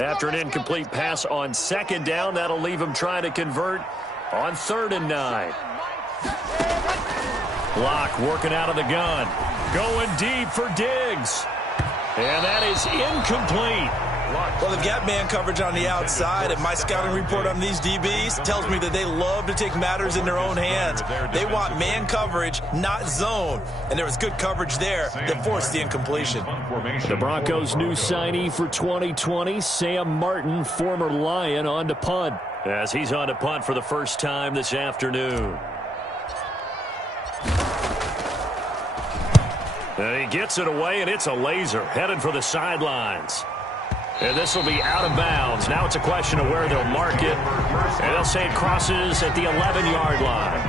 After an incomplete pass on second down, that'll leave him trying to convert on 3rd and 9. Block working out of the gun. Going deep for Diggs. And that is incomplete. Well, they've got man coverage on the outside, and my scouting report on these DBs tells me that they love to take matters in their own hands. They want man coverage, not zone. And there was good coverage there that forced the incompletion. The Broncos' new signee for 2020, Sam Martin, former Lion, on to punt. As he's on to punt for the first time this afternoon. And he gets it away, and it's a laser, headed for the sidelines. And this will be out of bounds. Now it's a question of where they'll mark it. And they'll say it crosses at the 11-yard line.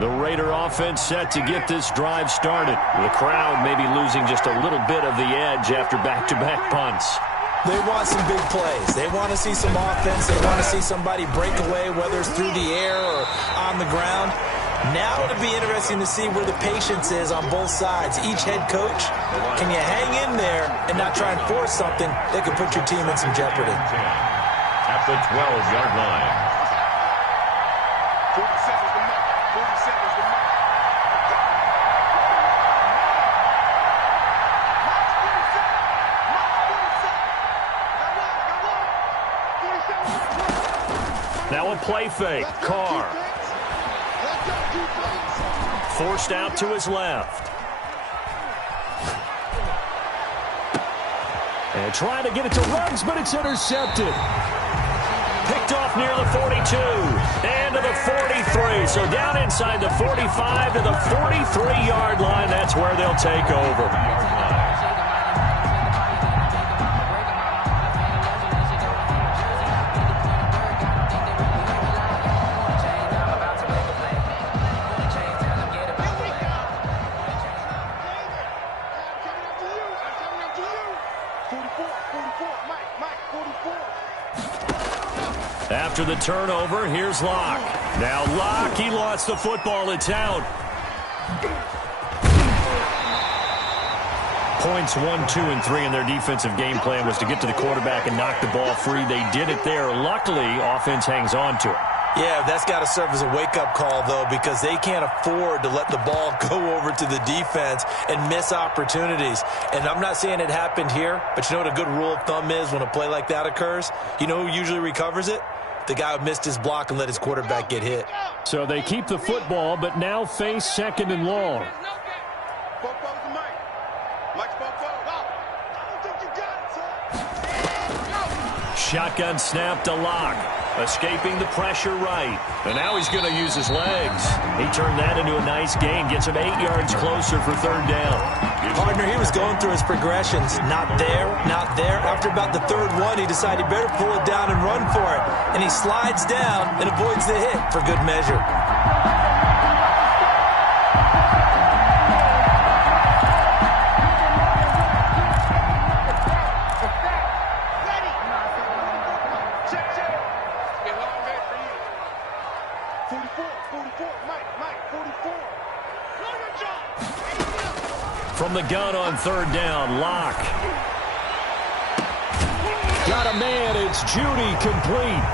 The Raider offense set to get this drive started. The crowd may be losing just a little bit of the edge after back-to-back punts. They want some big plays. They want to see some offense. They want to see somebody break away, whether it's through the air or on the ground. Now it'll be interesting to see where the patience is on both sides. Each head coach, can you hang in there and not try and force something that could put your team in some jeopardy? At the 12-yard line. 40 seconds to mark. 40 seconds to mark. Now a play fake. Carr. Forced out to his left. And trying to get it to Ruggs, but it's intercepted. Picked off near the 42. And to the 43. So down inside the 45 to the 43-yard line. That's where they'll take over. After the turnover, here's Locke. Now Locke, he lost the football. It's out. Points 1, 2, and 3 in their defensive game plan was to get to the quarterback and knock the ball free. They did it there. Luckily, offense hangs on to it. Yeah, that's got to serve as a wake-up call, though, because they can't afford to let the ball go over to the defense and miss opportunities. And I'm not saying it happened here, but you know what a good rule of thumb is when a play like that occurs? You know who usually recovers it? The guy who missed his block and let his quarterback get hit. So they keep the football, but now face 2nd and long. Shotgun snap to Locke. Escaping the pressure right. And now he's going to use his legs. He turned that into a nice gain. Gets him 8 yards closer for 3rd down. Partner, he was going through his progressions. Not there, not there. After about the 3rd one, he decided he better pull it down and run for it. And he slides down and avoids the hit for good measure. From the gun on 3rd down, Locke. Got a man, it's Judy complete.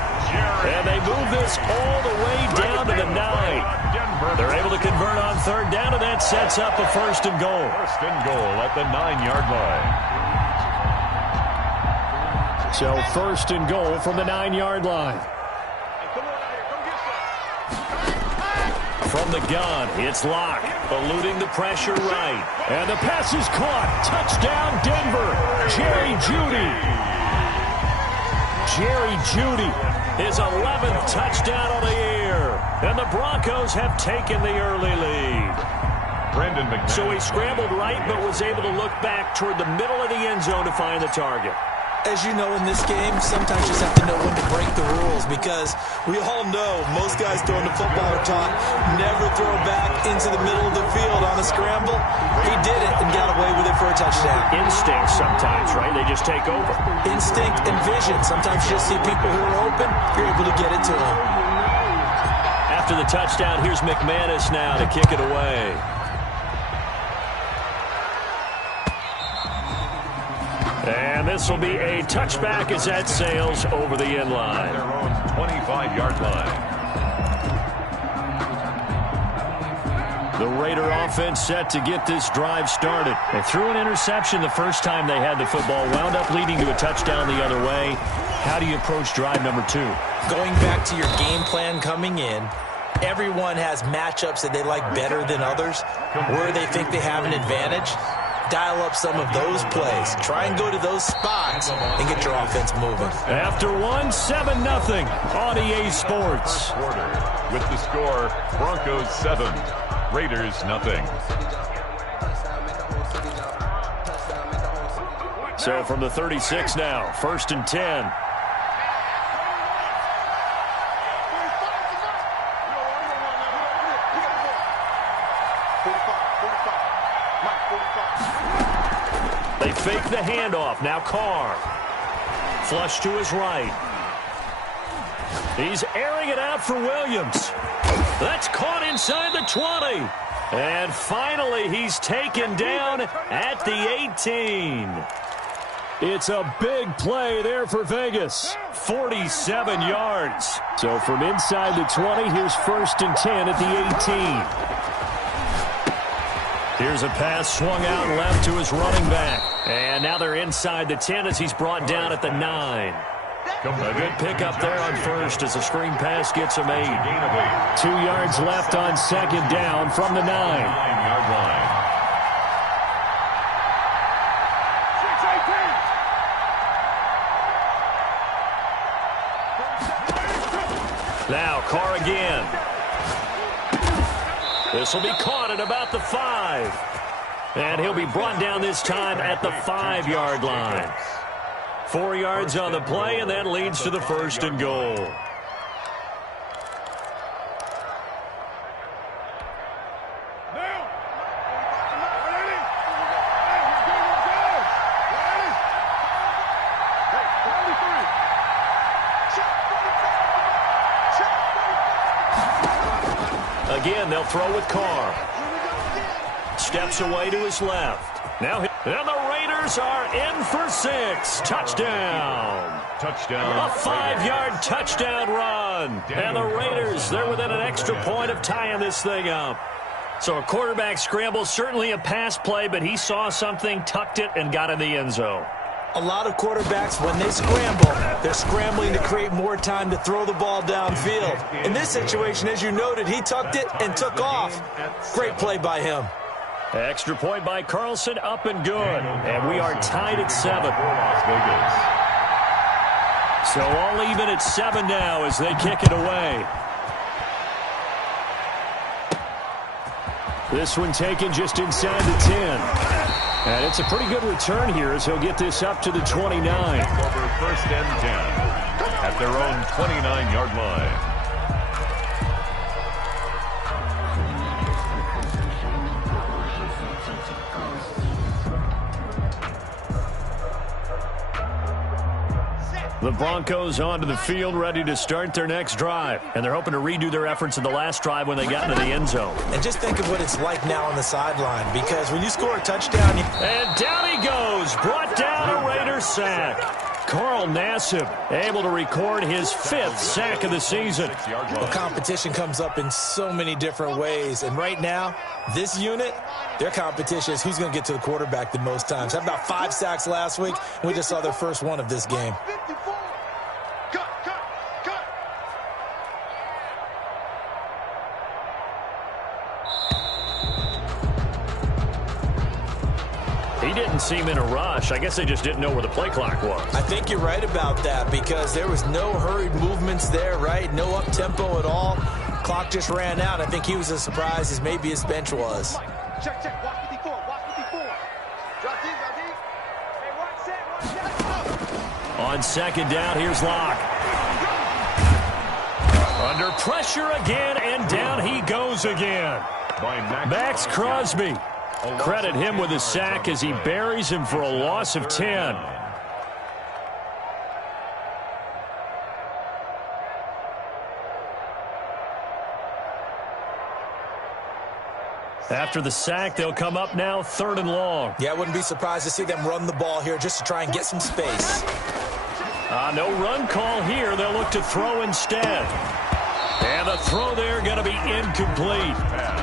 And they move this all the way down to the 9. They're able to convert on 3rd down, and that sets up a 1st and goal. 1st and goal at the 9-yard line. So 1st and goal from the 9-yard line. From the gun, it's Locke, eluding the pressure right. And the pass is caught. Touchdown, Denver. Jerry Jeudy. Jerry Jeudy, his 11th touchdown on the year. And the Broncos have taken the early lead. Brandon McMahon. So he scrambled right, but was able to look back toward the middle of the end zone to find the target. as you know in this game, sometimes you just have to know when to break the rules because we all know most guys throwing the football are taught never throw back into the middle of the field on a scramble. He did it and got away with it for a touchdown. Instinct sometimes, right? They just take over. Instinct and vision. Sometimes you just see people who are open, you're able to get it to them. After the touchdown, here's McManus now to kick it away. And this will be a touchback as that sails over the end line. Their own 25-yard line. The Raider offense set to get this drive started. They threw an interception the first time they had the football, wound up leading to a touchdown the other way. How do you approach drive number 2? Going back to your game plan coming in, everyone has matchups that they like better than others, where they think they have an advantage. Dial up some of those plays. Try and go to those spots and get your offense moving. After 7-0 on EA Sports. Quarter with the score, Broncos 7, Raiders 0. So from the 36 now, 1st and 10. They fake the handoff. Now Carr. Flush to his right. He's airing it out for Williams. That's caught inside the 20. And finally, he's taken down at the 18. It's a big play there for Vegas. 47 yards. So from inside the 20, here's 1st and 10 at the 18. Here's a pass swung out left to his running back. And now they're inside the 10 as he's brought down at the 9. A good pickup there on 1st as the screen pass gets him 8. 2 yards left on 2nd down from the 9. 9-yard line. Now Carr again. This will be caught at about the 5. And he'll be brought down this time at the 5-yard line. 4 yards on the play, and that leads to the 1st and goal. Again, they'll throw with Carr. Steps away to his left. Now, and the Raiders are in for 6. Touchdown. Touchdown. A 5-yard touchdown run. And the Raiders, they're within an extra point of tying this thing up. So a quarterback scramble, certainly a pass play, but he saw something, tucked it, and got in the end zone. A lot of quarterbacks, when they scramble, they're scrambling to create more time to throw the ball downfield. In this situation, as you noted, he tucked it and took off. Great play by him. Extra point by Carlson, up and good. And we are tied at 7. Las Vegas. So all even at 7 now as they kick it away. This one taken just inside the 10. And it's a pretty good return here as he'll get this up to the 29. Over 1st and 10 at their own 29-yard line. The Broncos onto the field, ready to start their next drive. And they're hoping to redo their efforts in the last drive when they got into the end zone. And just think of what it's like now on the sideline, because when you score a touchdown... And down he goes, brought down a Raider sack. Carl Nassib able to record his 5th sack of the season. Well, competition comes up in so many different ways. And right now, this unit, their competition is who's going to get to the quarterback the most times. Had about 5 sacks last week. We just saw their first one of this game. He didn't seem in a rush. I guess they just didn't know where the play clock was. I think you're right about that because there was no hurried movements there, right? No up-tempo at all. Clock just ran out. I think he was as surprised as maybe his bench was. Check, check. Watch 54. Watch 54. Drop deep, drop deep. Hey, watch set. Watch set. On second down, here's Locke. Under pressure again, and down he goes again. Max Crosby. Credit him with a sack as he buries him for a loss of 10. After the sack, they'll come up now 3rd and long. Yeah, I wouldn't be surprised to see them run the ball here just to try and get some space. No run call here. They'll look to throw instead. And the throw there going to be incomplete.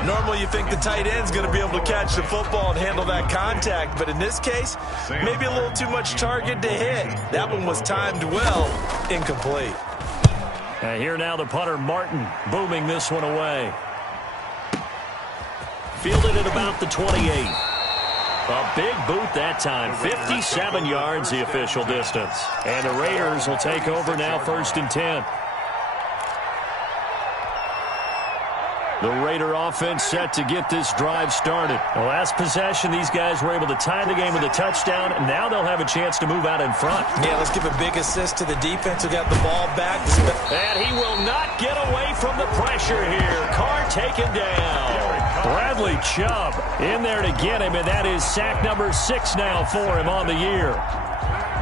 Normally you think the tight end's going to be able to catch the football and handle that contact, but in this case, maybe a little too much target to hit. That one was timed well. Incomplete. And here now the punter, Martin, booming this one away. Fielded at about the 28. A big boot that time. 57 yards the official distance. And the Raiders will take over now 1st and 10. The Raider offense set to get this drive started. The last possession, these guys were able to tie the game with a touchdown, and now they'll have a chance to move out in front. Yeah, let's give a big assist to the defense who got the ball back. And he will not get away from the pressure here. Carr taken down. Bradley Chubb in there to get him, and that is sack number 6 now for him on the year.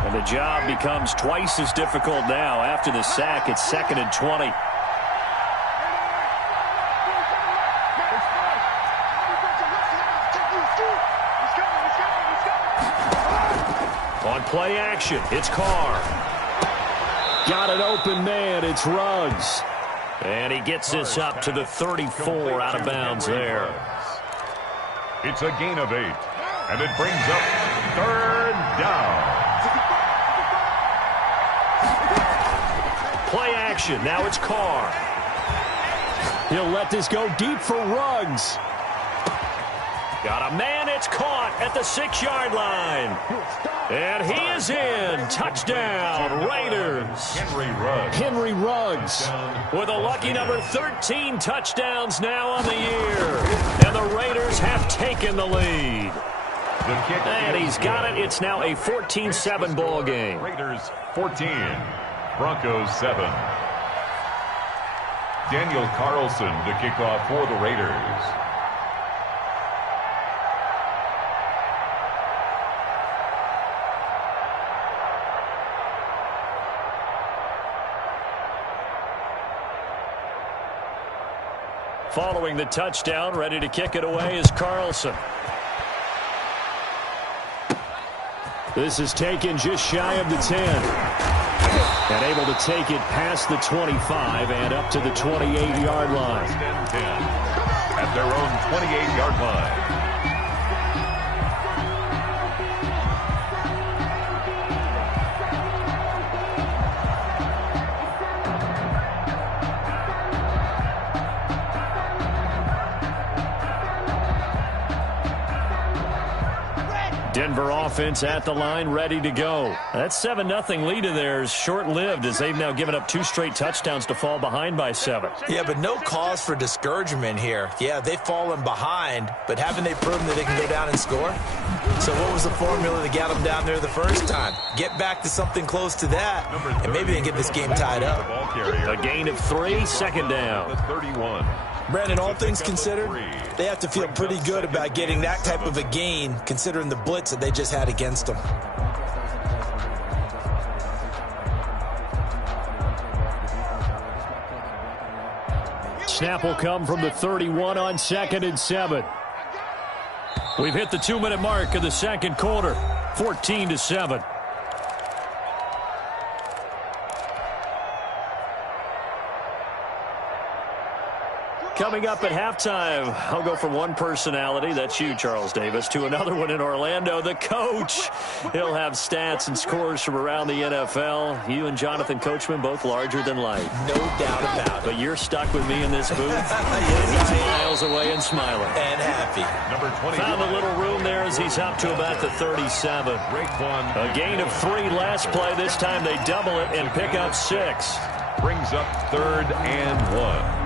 And the job becomes twice as difficult now. After the sack, it's 2nd and 20. On play action, it's Carr. Got an open man, it's Ruggs. And he gets this up to the 34 out of bounds there. It's a gain of 8. And it brings up 3rd down. Play action, now it's Carr. He'll let this go deep for Ruggs. Got a man, it's caught at the 6-yard line. And he is in. Touchdown, Raiders. Henry Ruggs with a lucky number 13 touchdowns now on the year. And the Raiders have taken the lead. And he's got it. It's now a 14-7 ball game. Raiders 14, Broncos 7. Daniel Carlson to kick off for the Raiders. Following the touchdown, ready to kick it away is Carlson. This is taken just shy of the 10. And able to take it past the 25 and up to the 28-yard line. At their own 28-yard line. Denver offense at the line, ready to go. That 7-0 lead of theirs short-lived as they've now given up 2 straight touchdowns to fall behind by 7. Yeah, but no cause for discouragement here. Yeah, they've fallen behind, but haven't they proven that they can go down and score? So what was the formula that got them down there the first time? Get back to something close to that, and maybe they can get this game tied up. A gain of 3, 2nd down. 31. Brandon, all things considered, they have to feel pretty good about getting that type of a gain, considering the blitz that they just had against them. Snap will come from the 31 on 2nd and 7. We've hit the 2-minute mark of the second quarter, 14-7. Coming up at halftime, I'll go from one personality, that's you, Charles Davis, to another one in Orlando, the coach. He'll have stats and scores from around the NFL. You and Jonathan Coachman, both larger than life. No doubt about it. But you're stuck with me in this booth. Yes, he's miles away and smiling. And happy. Found a little room there as he's up to about the 37. A gain of 3 last play. This time they double it and pick up 6. Brings up 3rd and 1.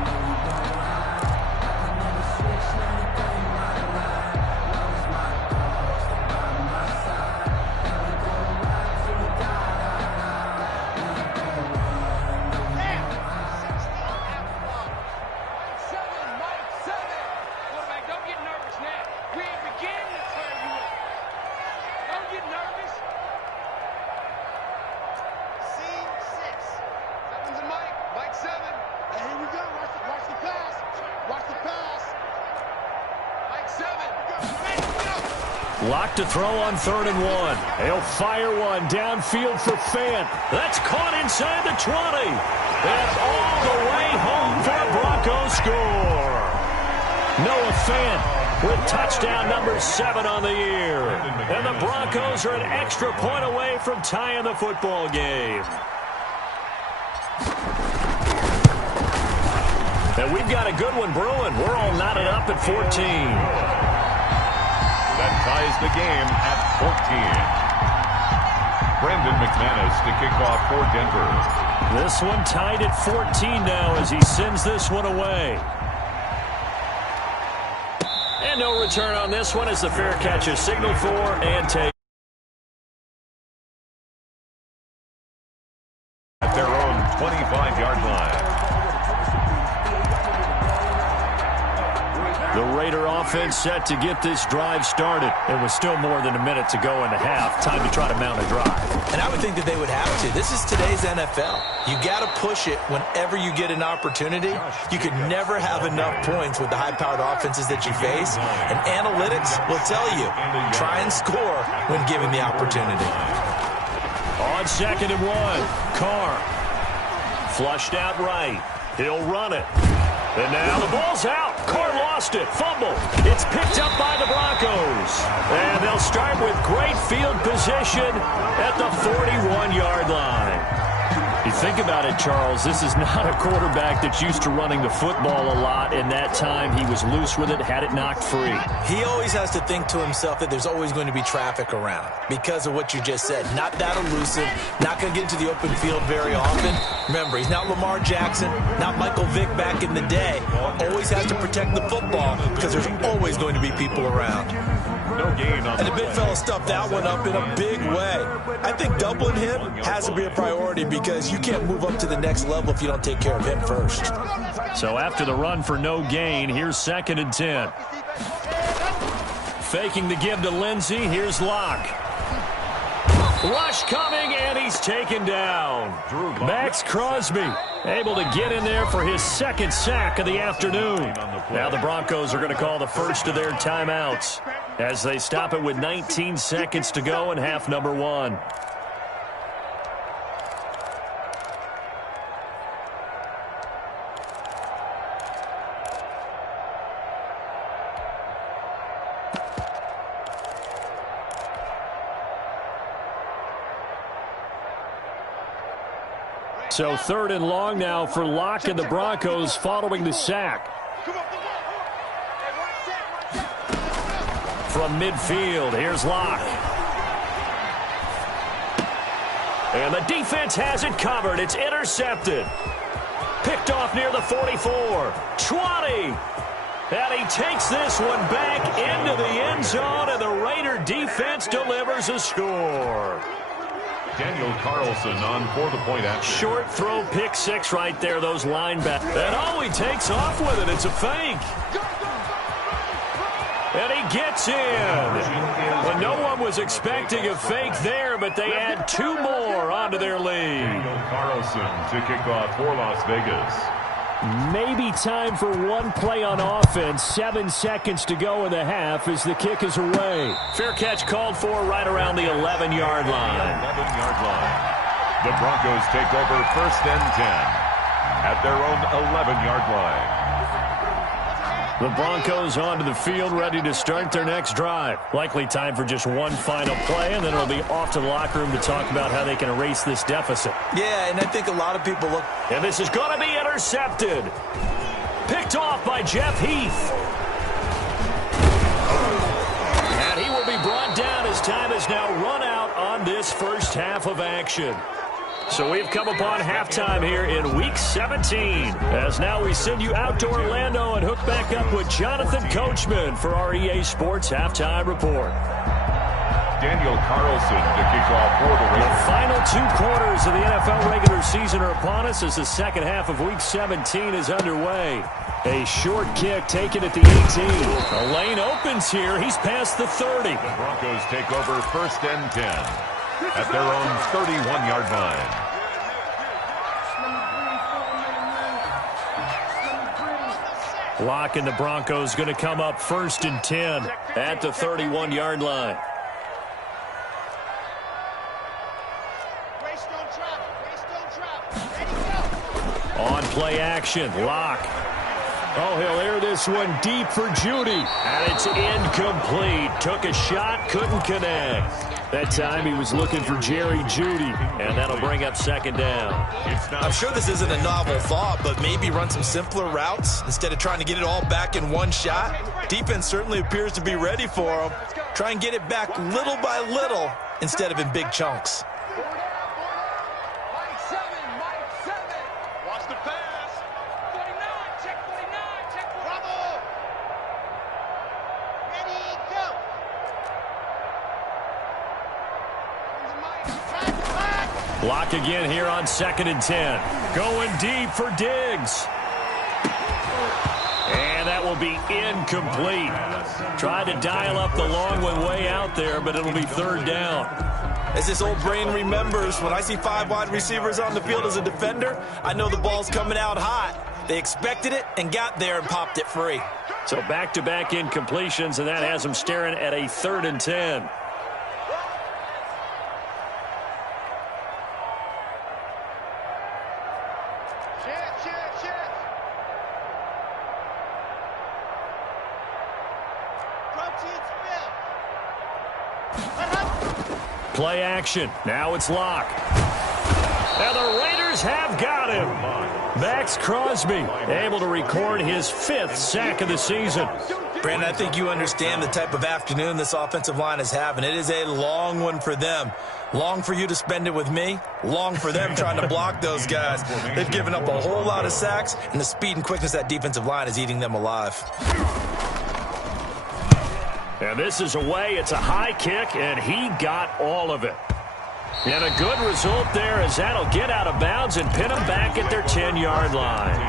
Lock to throw on 3rd and 1. He'll fire one downfield for Fant. That's caught inside the 20. That's all the way home for a Broncos score. Noah Fant with touchdown number 7 on the year. And the Broncos are an extra point away from tying the football game. And we've got a good one brewing. We're all knotted up at 14. That ties the game at 14. Brandon McManus to kick off for Denver. This one tied at 14 now as he sends this one away. And no return on this one as the fair catch is signaled for and taken. At their own 25-yard line. The Raider offense set to get this drive started. It was still more than a minute to go in the half. Time to try to mount a drive. And I would think that they would have to. This is today's NFL. You got to push it whenever you get an opportunity. You could never have enough points with the high-powered offenses that you face. And analytics will tell you, try and score when given the opportunity. On 2nd and 1, Carr. Flushed out right. He'll run it. And now the ball's out. Carr lost it. Fumble. It's picked up by the Broncos. And they'll start with great field position at the 41-yard line. You think about it, Charles, this is not a quarterback that's used to running the football a lot. In that time, he was loose with it, had it knocked free. He always has to think to himself that there's always going to be traffic around because of what you just said. Not that elusive, not going to get into the open field very often. Remember, he's not Lamar Jackson, not Michael Vick back in the day. Always has to protect the football because there's always going to be people around. No gain on And the big fella stuffed that one up in a big way. I think doubling him has to be a priority because you can't move up to the next level if you don't take care of him first. So after the run for no gain, here's 2nd and 10. Faking the give to Lindsey. Here's Locke. Rush coming, and he's taken down. Max Crosby able to get in there for his 2nd sack of the afternoon. Now the Broncos are going to call the first of their timeouts as they stop it with 19 seconds to go in half number 1. So 3rd and long now for Locke and the Broncos following the sack. From midfield, here's Locke. And the defense has it covered. It's intercepted. Picked off near the 44. 20. And he takes this one back into the end zone, and the Raider defense delivers a score. Daniel Carlson on for the point after. Short throw, pick 6 right there, those linebackers. And he takes off with it. It's a fake. And he gets in. Well, no one was expecting a fake there, but they add 2 more onto their lead. Daniel Carlson to kick off for Las Vegas. Maybe time for one play on offense. 7 seconds to go in the half as the kick is away. Fair catch called for right around the 11-yard line. 11-yard line. The Broncos take over 1st and 10 at their own 11-yard line. The Broncos onto the field, ready to start their next drive. Likely time for just one final play, and then it'll be off to the locker room to talk about how they can erase this deficit. Yeah, and I think a lot of people look. And this is going to be intercepted. Picked off by Jeff Heath. And he will be brought down as time has now run out on this first half of action. So we've come upon halftime here in Week 17. As now we send you out to Orlando and hook back up with Jonathan Coachman for our EA Sports Halftime Report. Daniel Carlson to kick off for the Raiders. The final 2 quarters of the NFL regular season are upon us as the second half of Week 17 is underway. A short kick taken at the 18. The lane opens here. He's past the 30. The Broncos take over 1st and 10 at their own 31-yard line. Lock and the Broncos going to come up 1st and 10 at the 31-yard line. On play action, Lock. Oh, he'll air this one deep for Judy. And it's incomplete. Took a shot, couldn't connect. That time he was looking for Jerry Judy. And that'll bring up 2nd down. I'm sure this isn't a novel thought, but maybe run some simpler routes instead of trying to get it all back in one shot. Defense certainly appears to be ready for him. Try and get it back little by little instead of in big chunks. Block again here on 2nd and 10. Going deep for Diggs. And that will be incomplete. Tried to dial up the long one way out there, but it'll be 3rd down. As this old brain remembers, when I see 5 wide receivers on the field as a defender, I know the ball's coming out hot. They expected it and got there and popped it free. So back-to-back incompletions, and that has them staring at a 3rd and 10. Play action. Now it's Lock. And the Raiders have got him. Max Crosby able to record his 5th sack of the season. Brandon, I think you understand the type of afternoon this offensive line is having. It is a long one for them. Long for you to spend it with me. Long for them trying to block those guys. They've given up a whole lot of sacks, and the speed and quickness of that defensive line is eating them alive. And this is away. It's a high kick, and he got all of it. And a good result there as that'll get out of bounds and pin them back at their 10-yard line.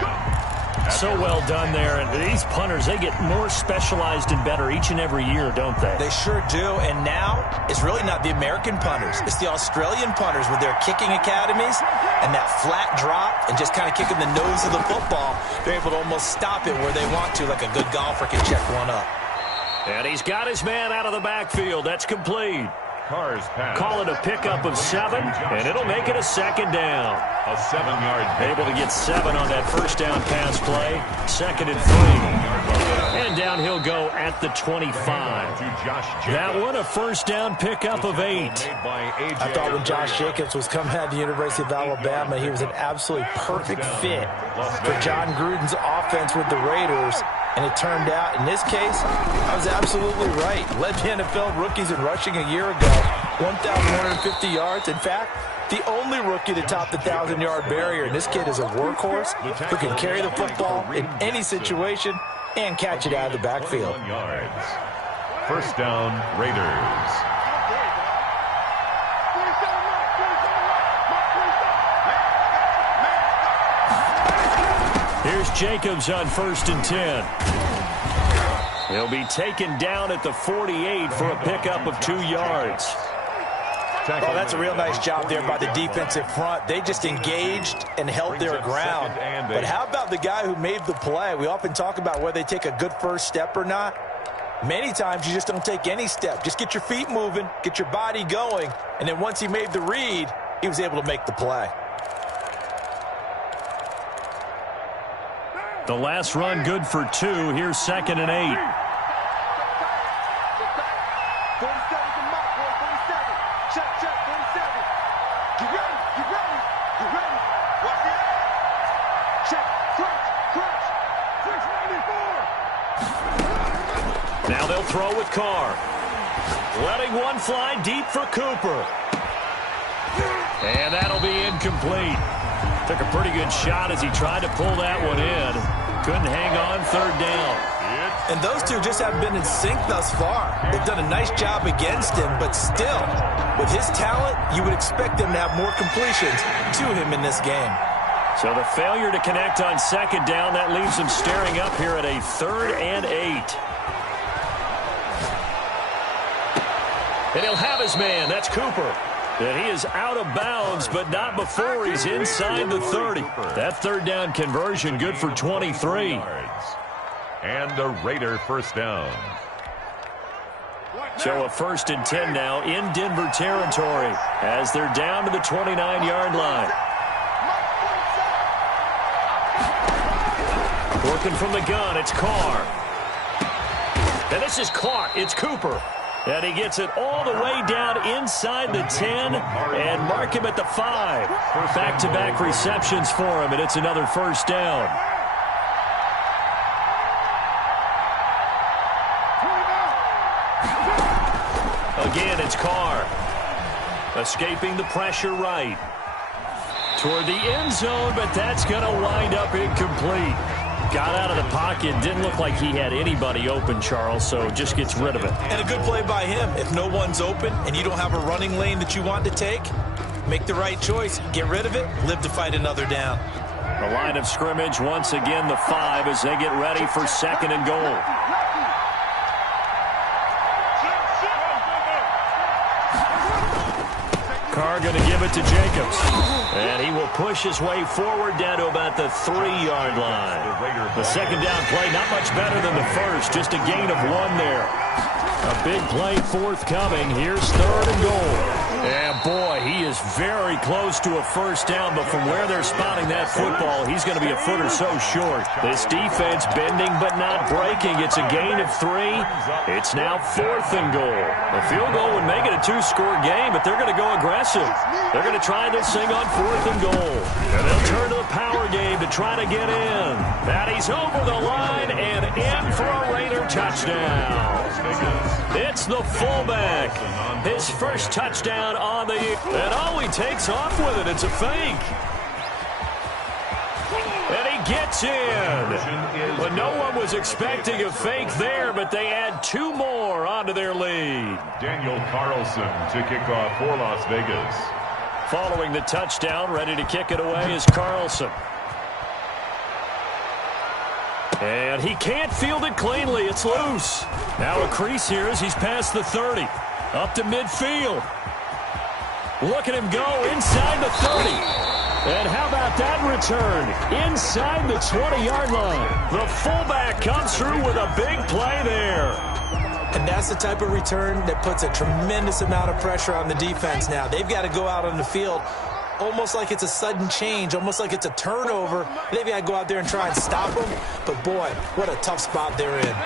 So well done there. And these punters, they get more specialized and better each and every year, don't they? They sure do. And now it's really not the American punters. It's the Australian punters with their kicking academies and that flat drop and just kind of kicking the nose of the football. They're able to almost stop it where they want to, like a good golfer can check one up. And he's got his man out of the backfield. That's complete. Call it a pickup of 7, and it'll make it a 2nd down. A 7-yard Able to get 7 on that 1st down pass play. 2nd and 3. And down he'll go at the 25. That one a 1st down pickup of 8. I thought when Josh Jacobs was coming out of the University of Alabama, he was an absolutely perfect fit for John Gruden's offense with the Raiders. And it turned out, in this case, I was absolutely right. Led the NFL rookies in rushing a year ago, 1,150 yards. In fact, the only rookie to top the 1,000-yard barrier. And this kid is a workhorse who can carry the football in any situation and catch it out of the backfield. 1st down, Raiders. Here's Jacobs on 1st and 10. He'll be taken down at the 48 for a pickup of 2 yards. Oh, that's a real nice job there by the defensive front. They just engaged and held their ground. But how about the guy who made the play? We often talk about whether they take a good first step or not. Many times you just don't take any step. Just get your feet moving, get your body going, and then once he made the read, he was able to make the play. The last run good for 2. Here's 2nd and 8. Now they'll throw with Carr. Letting one fly deep for Cooper. And that'll be incomplete. Took a pretty good shot as he tried to pull that one in. Couldn't hang on 3rd down. And those two just haven't been in sync thus far. They've done a nice job against him, but still, with his talent, you would expect them to have more completions to him in this game. So the failure to connect on 2nd down, that leaves him staring up here at a 3rd and 8. And he'll have his man. That's Cooper. And he is out of bounds, but not before he's inside the 30. That 3rd down conversion good for 23. And a Raider first down. So a 1st and 10 now in Denver territory as they're down to the 29-yard line. Working from the gun, it's Carr. And this is caught. It's Cooper. And he gets it all the way down inside the 10 and mark him at the 5. Back-to-back receptions for him, and it's another first down. Again, it's Carr. Escaping the pressure right. Toward the end zone, but that's going to wind up incomplete. Got out of the pocket. Didn't look like he had anybody open, Charles, so just gets rid of it. And a good play by him. If no one's open and you don't have a running lane that you want to take, make the right choice. Get rid of it. Live to fight another down. The line of scrimmage, once again, the 5 as they get ready for 2nd and goal. Carr going to give it to Jacobs. And he will push his way forward down to about the 3-yard line. The second down play, not much better than the first. Just a gain of 1 there. A big play forthcoming. Here's 3rd and goal. And boy, he is very close to a first down, but from where they're spotting that football, he's going to be a foot or so short. This defense bending but not breaking. It's a gain of 3. It's now 4th and goal. A field goal would make it a 2-score game, but they're going to go aggressive. They're going to try this thing on 4th and goal. And they'll turn to the power game to try to get in. And he's over the line and in for a Raider touchdown. It's the fullback. His first touchdown on the year. And oh, he takes off with it. It's a fake. And he gets in. But no one was expecting a fake there, but they add 2 more onto their lead. Daniel Carlson to kick off for Las Vegas. Following the touchdown, ready to kick it away is Carlson. And he can't field it cleanly. It's loose. Now a crease here as he's past the 30. Up to midfield. Look at him go inside the 30. And how about that return? Inside the 20-yard line. The fullback comes through with a big play there. And that's the type of return that puts a tremendous amount of pressure on the defense now. They've got to go out on the field almost like it's a sudden change, almost like it's a turnover. They've got to go out there and try and stop them. But, boy, what a tough spot they're in.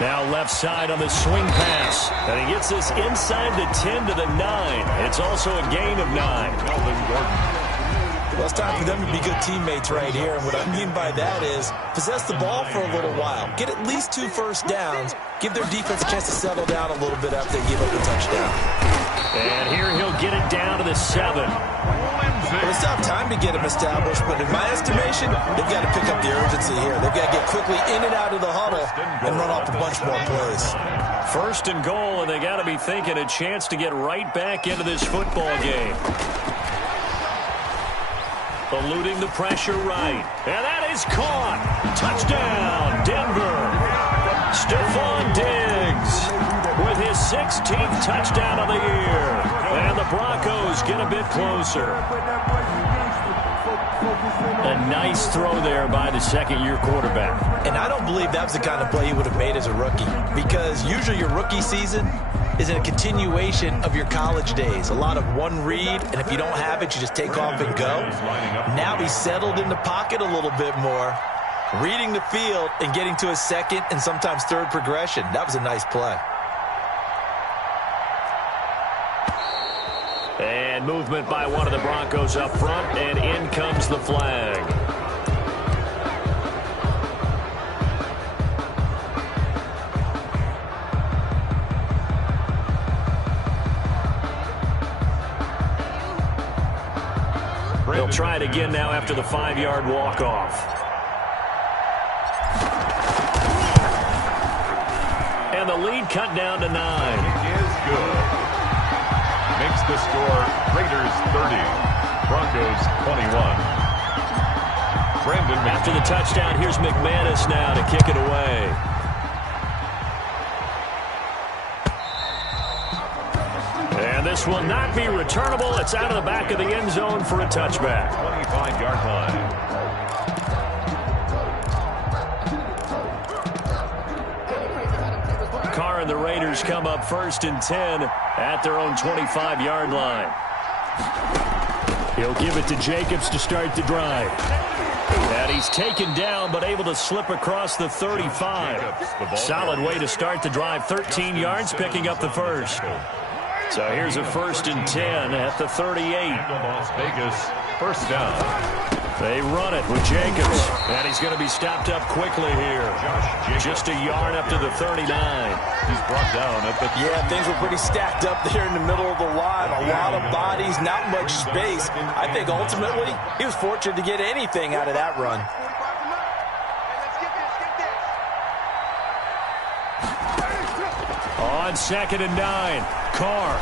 Now left side on the swing pass. And he gets this inside the 10 to the 9. It's also a gain of 9. Melvin Gordon. Well, it's time for them to be good teammates right here. And what I mean by that is possess the ball for a little while. Get at least 2 first downs. Give their defense a chance to settle down a little bit after they give up a touchdown. And here he'll get it down to the 7. Well, it's not time to get him established, but in my estimation, they've got to pick up the urgency here. They've got to get quickly in and out of the huddle and run off a bunch more plays. 1st and goal, and they got to be thinking a chance to get right back into this football game. Eluding the pressure right. And that is caught. Touchdown, Denver. Stephon Diggs with his 16th touchdown of the year. And the Broncos get a bit closer. A nice throw there by the second-year quarterback. And I don't believe that was the kind of play he would have made as a rookie, because usually your rookie season is a continuation of your college days. A lot of one read, and if you don't have it, you just take off and go. Now he's settled in the pocket a little bit more, reading the field and getting to a second and sometimes third progression. That was a nice play. And movement by one of the Broncos up front, and in comes the flag. They'll try it again now after the 5-yard walk-off. And the lead cut down to 9. It is good. Makes the score Raiders 30, Broncos 21. Brandon McManus. After the touchdown, here's McManus now to kick it away. And this will not be returnable. It's out of the back of the end zone for a touchback. 25-yard line. Carr and the Raiders come up 1st and 10 at their own 25-yard line. He'll give it to Jacobs to start the drive. And he's taken down, but able to slip across the 35. Solid way to start the drive. 13 yards, picking up the first. So here's a 1st and 10 at the 38. Las Vegas, 1st down. They run it with Jacobs. And he's going to be stopped up quickly here. Just a yard up to the 39. He's brought down at the 30. Yeah, things were pretty stacked up there in the middle of the line. A lot of bodies, not much space. I think ultimately he was fortunate to get anything out of that run. On 2nd and 9, Carr.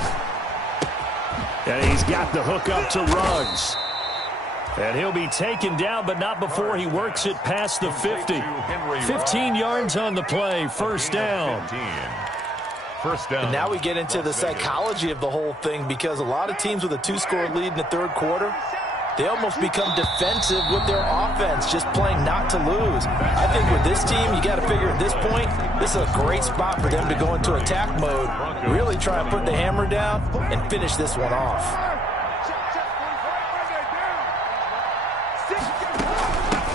And he's got the hook up to Ruggs. And he'll be taken down, but not before he works it past the 50. 15 yards on the play, 1st down. First down. And now we get into the psychology of the whole thing, because a lot of teams with a 2-score lead in the 3rd quarter, they almost become defensive with their offense, just playing not to lose. I think with this team, you got to figure at this point, this is a great spot for them to go into attack mode, really try and put the hammer down and finish this one off.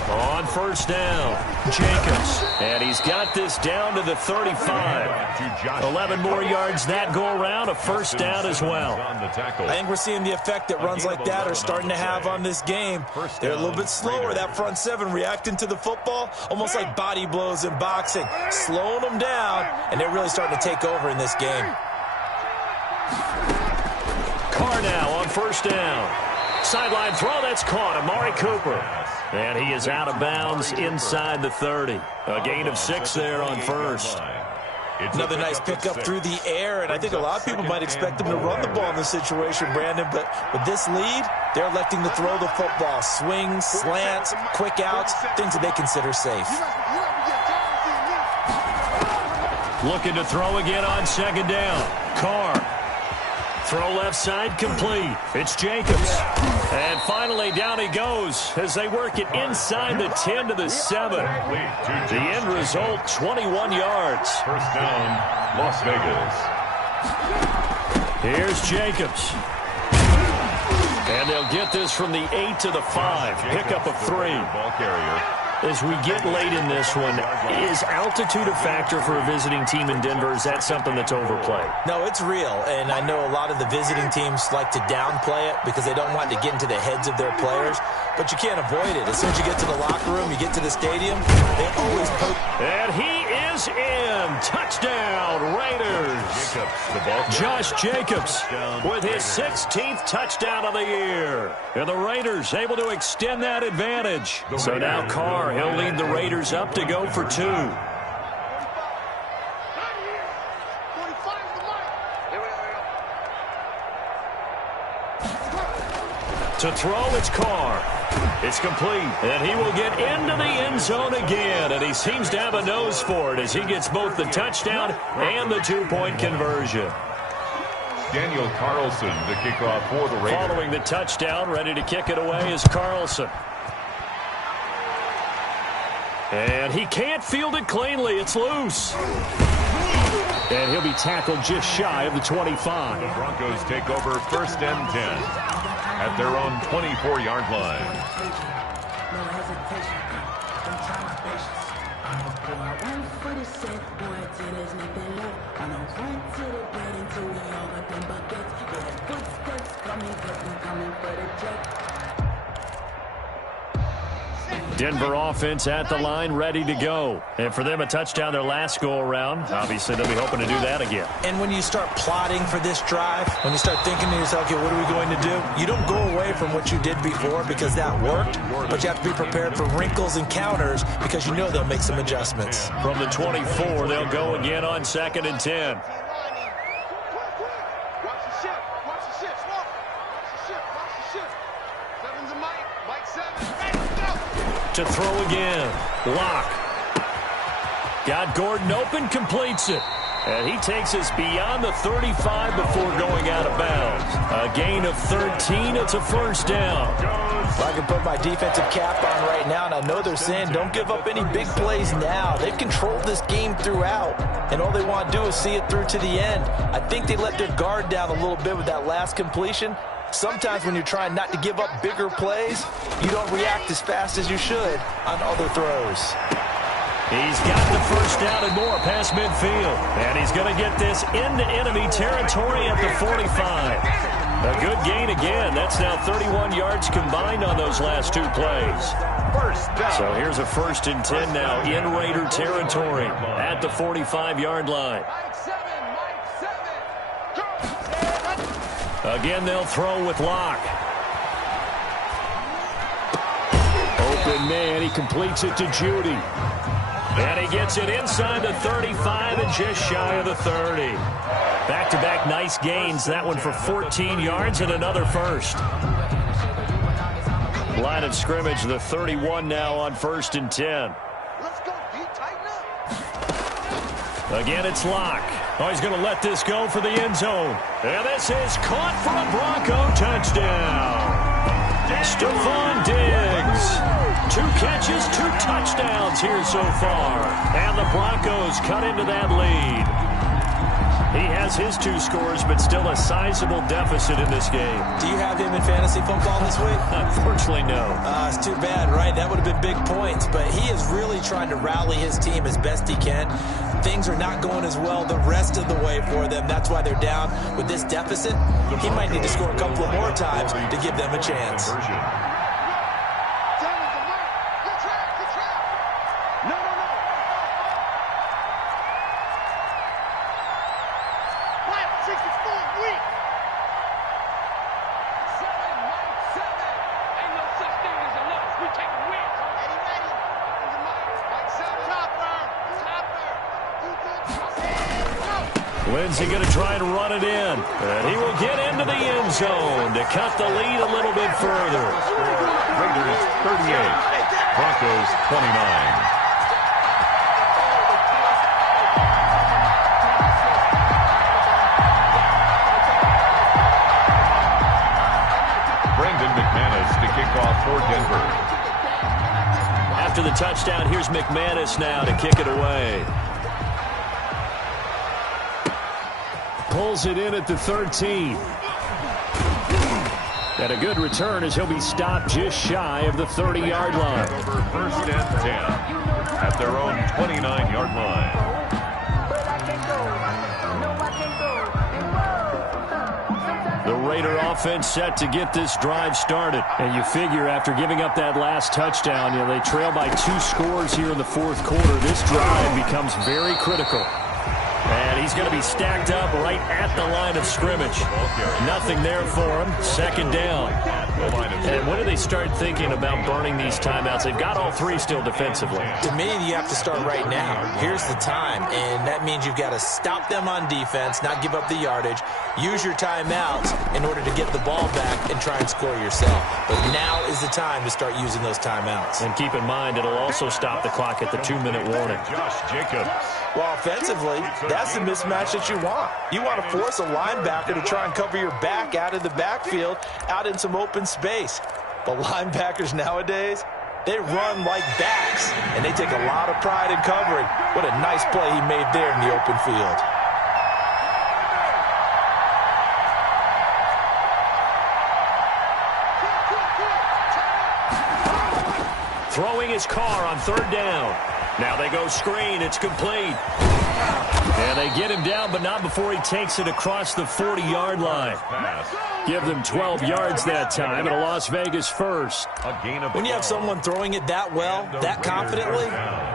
On 1st down, Jacobs. And he's got this down to the 35. 11 more yards that go around, a 1st down as well. I think we're seeing the effect that runs like that are starting to have on this game. They're a little bit slower, that front 7, reacting to the football, almost like body blows in boxing, slowing them down, and they're really starting to take over in this game. Carr now on 1st down. Sideline throw, that's caught. Amari Cooper. And he is out of bounds inside the 30. A gain of 6 there on 1st. Another nice pickup through the air, and I think a lot of people might expect them to run the ball in this situation, Brandon, but with this lead, they're electing to throw the football. Swings, slants, quick outs, things that they consider safe. Looking to throw again on 2nd down. Carr. Throw left side complete. It's Jacobs. And finally down he goes as they work it inside the 10 to the 7. The end result, 21 yards. 1st down, Las Vegas. Here's Jacobs. And they'll get this from the 8 to the 5. Pickup of 3. Ball carrier. As we get late in this one, is altitude a factor for a visiting team in Denver? Is that something that's overplayed? No, it's real, and I know a lot of the visiting teams like to downplay it because they don't want to get into the heads of their players, but you can't avoid it. As soon as you get to the locker room, you get to the stadium, they always poke. And he is in. Touchdown, Raiders. Josh Jacobs with his 16th touchdown of the year. And the Raiders able to extend that advantage. So now Carr, he'll lead the Raiders up to go for 2. To throw, it's Carr. It's complete, and he will get into the end zone again, and he seems to have a nose for it as he gets both the touchdown and the 2-point conversion. Daniel Carlson, the kickoff for the Raiders. Following the touchdown, ready to kick it away is Carlson. And he can't field it cleanly. It's loose. And he'll be tackled just shy of the 25. The Broncos take over 1st and 10 at their own 24-yard line. Denver offense at the line, ready to go. And for them, a touchdown their last go-around. Obviously, they'll be hoping to do that again. And when you start plotting for this drive, when you start thinking to yourself, okay, what are we going to do? You don't go away from what you did before because that worked, but you have to be prepared for wrinkles and counters because you know they'll make some adjustments. From the 24, they'll go again on 2nd and 10. To throw again. Lock. Got Gordon open, completes it. And he takes us beyond the 35 before going out of bounds. A gain of 13. It's a first down. Well, I can put my defensive cap on right now, and I know they're saying don't give up any big plays now. They've controlled this game throughout, and all they want to do is see it through to the end. I think they let their guard down a little bit with that last completion. Sometimes when you're trying not to give up bigger plays, you don't react as fast as you should on other throws. He's got the first down and more past midfield. And he's going to get this into enemy territory at the 45. A good gain again. That's now 31 yards combined on those last two plays. So here's a 1st and 10 now in Raider territory at the 45-yard line. Again, they'll throw with Locke. Open man. He completes it to Judy. And he gets it inside the 35 and just shy of the 30. Back-to-back nice gains. That one for 14 yards and another first. Line of scrimmage, the 31 now on 1st and 10. Again, it's Locke. Oh, he's going to let this go for the end zone. And this is caught for a Bronco touchdown. Stephon Diggs. 2 catches, 2 touchdowns here so far. And the Broncos cut into that lead. He has his 2 scores, but still a sizable deficit in this game. Do you have him in fantasy football this week? Unfortunately, no. It's too bad, right? That would have been big points. But he is really trying to rally his team as best he can. Things are not going as well the rest of the way for them. That's why they're down with this deficit. He might need to score a couple of more times to give them a chance. Lindsay going to try and run it in. And he will get into the end zone to cut the lead a little bit further. Raiders 38, Broncos 29. To kick off for Denver. After the touchdown, here's McManus now to kick it away. Pulls it in at the 13. And a good return as he'll be stopped just shy of the 30-yard line. Over 1st and 10 at their own 29-yard line. The Raider offense set to get this drive started. And you figure after giving up that last touchdown, they trail by 2 scores here in the 4th quarter. This drive becomes very critical. And he's going to be stacked up right at the line of scrimmage. Nothing there for him. 2nd down. And when do they start thinking about burning these timeouts? They've got all 3 still defensively. To me, you have to start right now. Here's the time, and that means you've got to stop them on defense, not give up the yardage, use your timeouts in order to get the ball back and try and score yourself. But now is the time to start using those timeouts. And keep in mind, it'll also stop the clock at the 2-minute warning. Josh Jacobs. Well, offensively, that's the mismatch that you want. You want to force a linebacker to try and cover your back out of the backfield, out in some open space. But linebackers nowadays, they run like backs, and they take a lot of pride in covering. What a nice play he made there in the open field. Throwing his car on 3rd down. Now they go screen. It's complete. And they get him down, but not before he takes it across the 40-yard line. Give them 12 yards that time, and a Las Vegas first. When you have someone throwing it that well, that confidently,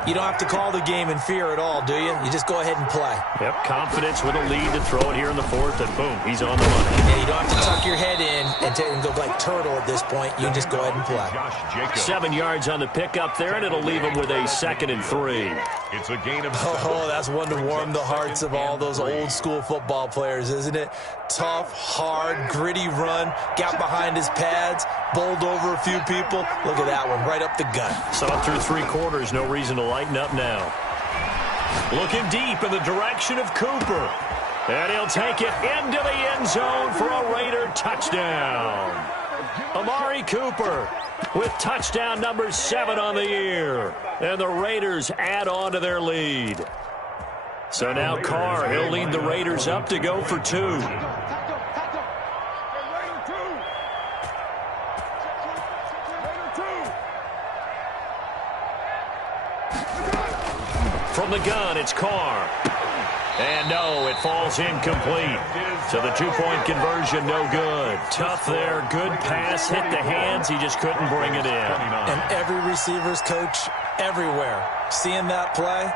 you don't have to call the game in fear at all, do you? You just go ahead and play. Yep, confidence with a lead to throw it here in the 4th, and boom, he's on the money. Yeah, you don't have to tuck your head in and go like turtle at this point. You just go ahead and play. 7 yards on the pickup there, and it'll leave him with a 2nd and 3. It's a gain of 7. Oh, that's one to warm the hearts of all those old-school football players, isn't it? Tough, hard, gritty run, got behind his pads, bowled over a few people. Look at that one, right up the gut. Saw it through 3 quarters, no reason to lighten up now. Looking deep in the direction of Cooper. And he'll take it into the end zone for a Raider touchdown. Amari Cooper with touchdown number 7 on the year. And the Raiders add on to their lead. So now Carr, he'll lead the Raiders up to go for 2. From the gun, it's Carr. And no, it falls incomplete. So the 2-point conversion, no good. Tough there, good pass, hit the hands. He just couldn't bring it in. And every receiver's coach everywhere, seeing that play,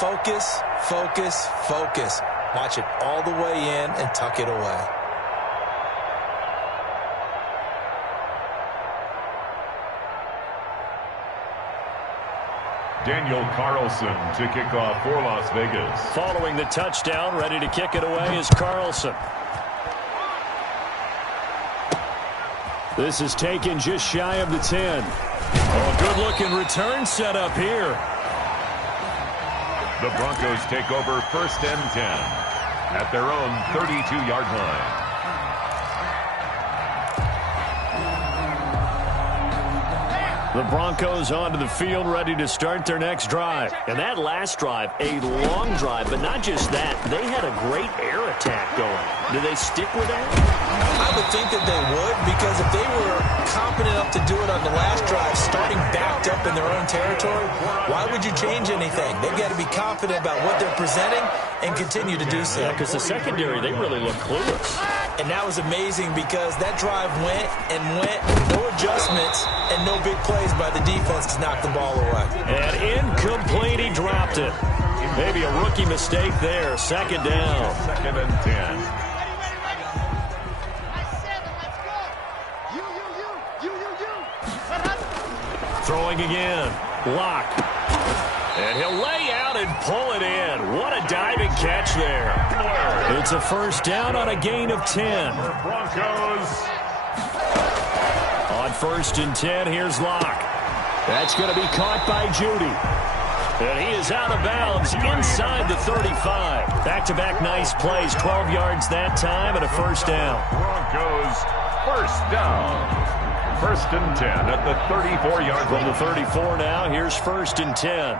focus, focus, focus. Watch it all the way in and tuck it away. Daniel Carlson to kick off for Las Vegas. Following the touchdown, ready to kick it away is Carlson. This is taken just shy of the 10. Oh, good-looking return set up here. The Broncos take over 1st and 10 at their own 32-yard line. The Broncos onto the field, ready to start their next drive. And that last drive, a long drive, but not just that. They had a great air attack going. Do they stick with that? I would think that they would, because if they were confident enough to do it on the last drive, starting backed up in their own territory, why would you change anything? They've got to be confident about what they're presenting and continue to do so. Yeah, because the secondary, they really look clueless. And that was amazing because that drive went and went, no adjustments and no big plays by the defense to knock the ball away. And incomplete, he dropped it. Maybe a rookie mistake there. 2nd down. 2nd and 10. Throwing again. Lock. And he'll lay out and pull it in. What a diving catch there. It's a 1st down on a gain of 10. Broncos. On 1st and 10, here's Lock. That's going to be caught by Judy. And he is out of bounds inside the 35. Back-to-back nice plays. 12 yards that time and a 1st down. Broncos 1st down. 1st and 10 at the 34-yard From line. the 34 now, here's 1st and 10.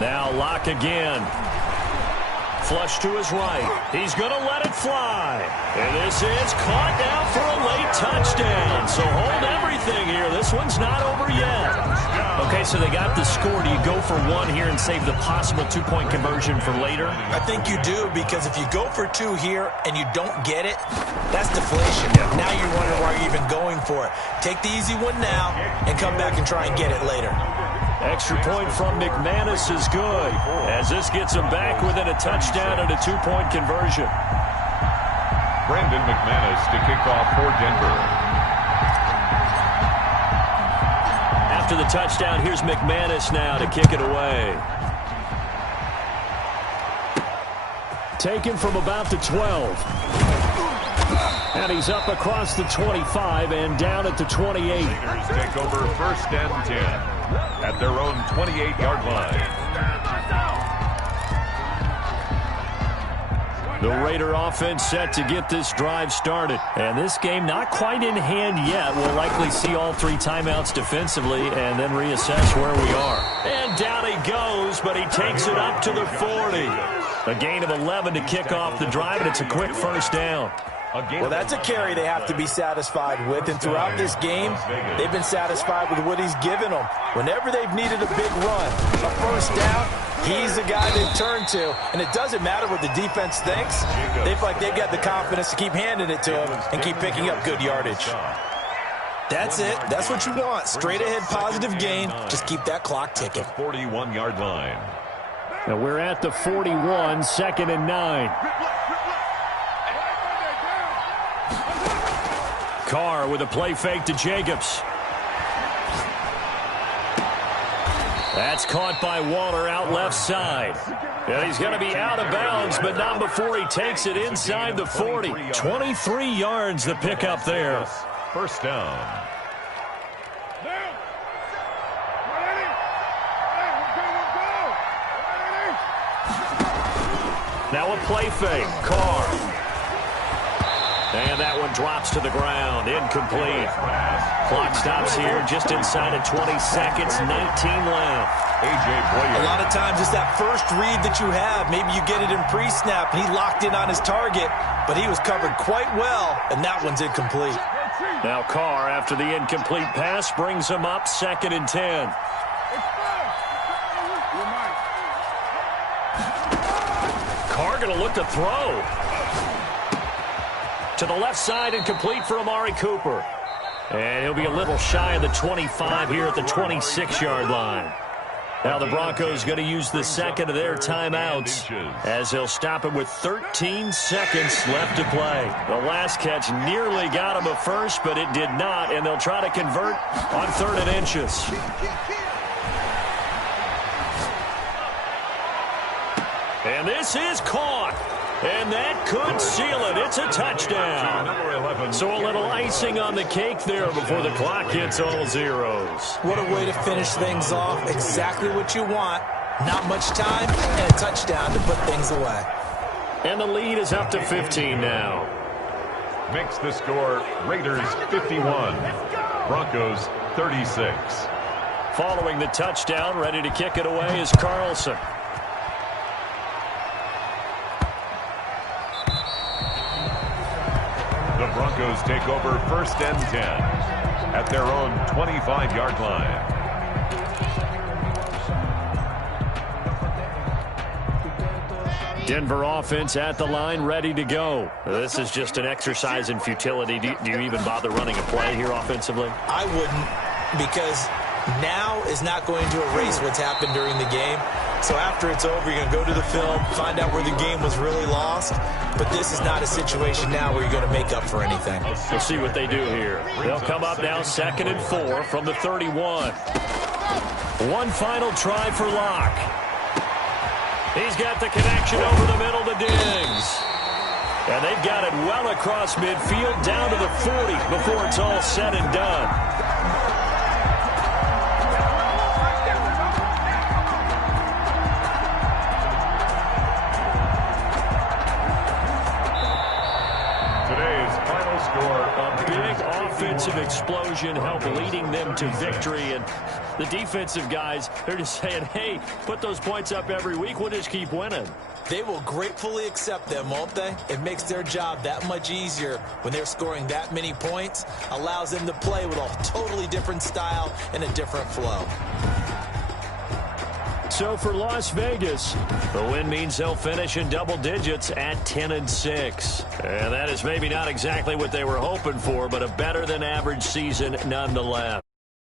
Now Lock again. Flush to his right. He's going to let it fly. And this is caught now for a late touchdown. So hold everything here. This one's not over yet. Okay, so they got the score. Do you go for 1 here and save the possible 2-point conversion for later? I think you do, because if you go for 2 here and you don't get it, that's deflation. Now you're wondering why you're even going for it. Take the easy one now and come back and try and get it later. Extra point from McManus is good, as this gets him back within a touchdown and a 2-point conversion. Brandon McManus to kick off for Denver. After the touchdown, here's McManus now to kick it away. Taken from about the 12. And he's up across the 25 and down at the 28. Raiders take over 1st and 10 at their own 28-yard line. The Raider offense set to get this drive started. And this game not quite in hand yet. We'll likely see all 3 timeouts defensively and then reassess where we are. And down he goes, but he takes it up to the 40. A gain of 11 to kick off the drive, and it's a quick 1st down. Well, that's a carry they have to be satisfied with, and throughout this game, they've been satisfied with what he's given them. Whenever they've needed a big run, a 1st down, he's the guy they've turned to, and it doesn't matter what the defense thinks. They feel like they've got the confidence to keep handing it to him and keep picking up good yardage. That's it. That's what you want. Straight ahead positive gain. Just keep that clock ticking. 41-yard line. Now we're at the 41, 2nd and 9. Carr with a play fake to Jacobs. That's caught by Waller out left side. And he's going to be out of bounds, but not before he takes it inside the 40. 23 yards the pickup there. First down. Now a play fake. Carr. And that one drops to the ground. Incomplete. Clock stops here just inside of 20 seconds. 19 left. A lot of times it's that first read that you have. Maybe you get it in pre-snap, and he locked in on his target, but he was covered quite well, and that one's incomplete. Now Carr, after the incomplete pass, brings him up 2nd and 10. Carr going to look to throw. To the left side and complete for Amari Cooper. And he'll be a little shy of the 25 here at the 26-yard line. Now the Broncos going to use the second of their timeouts as they'll stop it with 13 seconds left to play. The last catch nearly got him a first, but it did not, and they'll try to convert on 3rd and inches. And this is caught. And that could seal it. It's a touchdown. So a little icing on the cake there before the clock hits all zeros. What a way to finish things off. Exactly what you want. Not much time and a touchdown to put things away. And the lead is up to 15 now. Makes the score Raiders 51, Broncos 36. Following the touchdown, ready to kick it away is Carlson. The Broncos take over 1st and 10 at their own 25-yard line. Denver offense at the line, ready to go. This is just an exercise in futility. Do you even bother running a play here offensively? I wouldn't, because now is not going to erase what's happened during the game. So after it's over, you're going to go to the film, find out where the game was really lost. But this is not a situation now where you're going to make up for anything. We'll see what they do here. They'll come up now 2nd and 4 from the 31. One final try for Locke. He's got the connection over the middle to Diggs. And they've got it well across midfield down to the 40 before it's all said and done. Offensive explosion help leading them to victory, and the defensive guys, they're just saying, hey, put those points up every week, we'll just keep winning. They will gratefully accept them, won't they? It makes their job that much easier when they're scoring that many points, allows them to play with a totally different style and a different flow. So for Las Vegas, the win means they'll finish in double digits at 10-6. And that is maybe not exactly what they were hoping for, but a better than average season nonetheless.